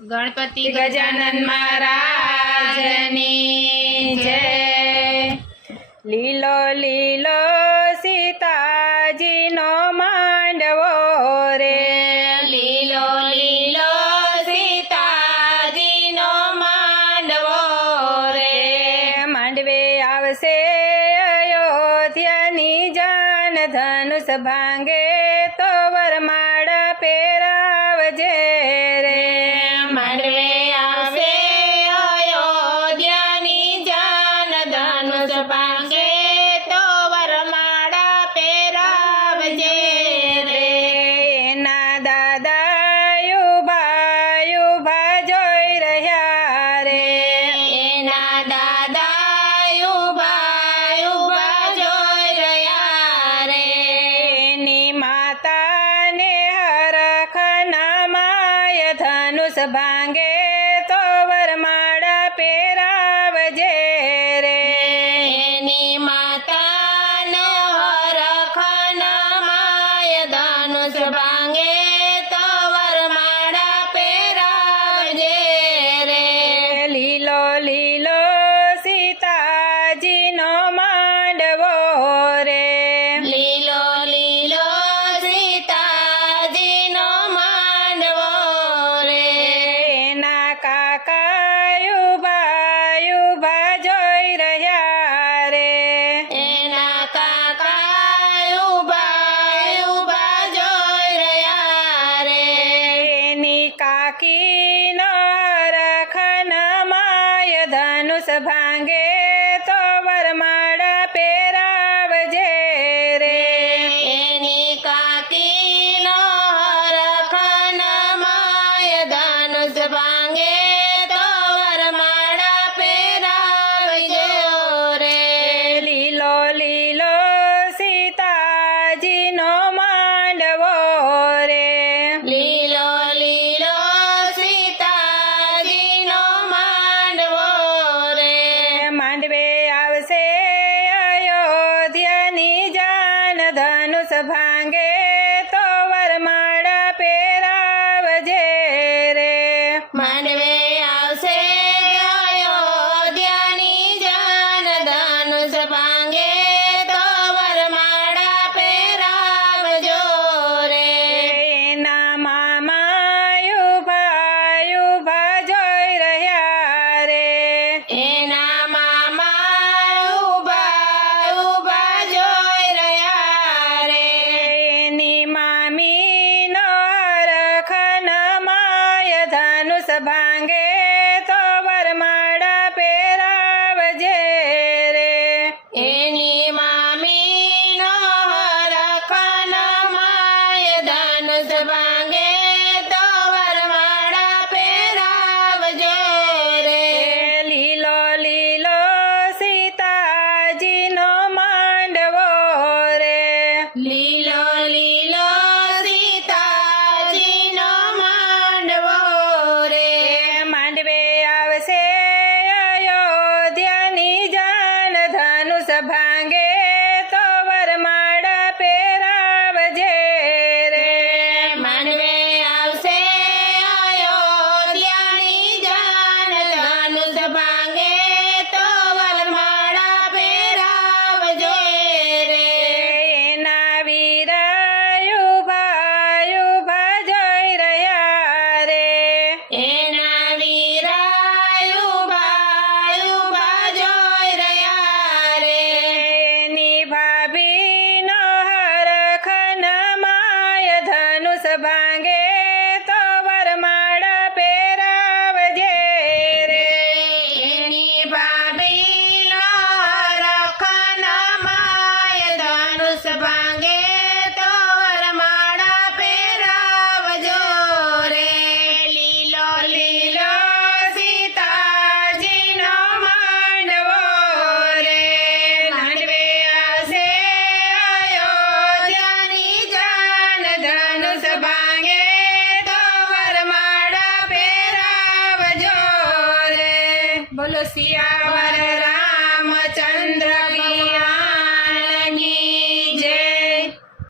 ગણપતિ ગજાનન મહારાજની જય. લીલો લીલો સીતાજીનો માંડવો રે. લીલો લીલો સીતાજીનો માંડવો રે. માંડવે આવશે અયોધ્યાની જાન ધનુષ ભાંગે. Bang it! બાકી ન રાખન માય ધનુષ ભાંગે તો વરમાડ પેરાવજે રે. એની કાકી ન રાખન માય ધનુષ ભાંગે ಪ್ರಭಾ ભાંગે તો વરમાળા પહેરાવજે રે. એની મામી નો હરખન માય દાનસ ભાંગે તો વરમાળા પહેરાવજે રે. લીલો લીલો સીતાજીનો માંડવો રે. લી બોલો સિયાવર રામચંદ્ર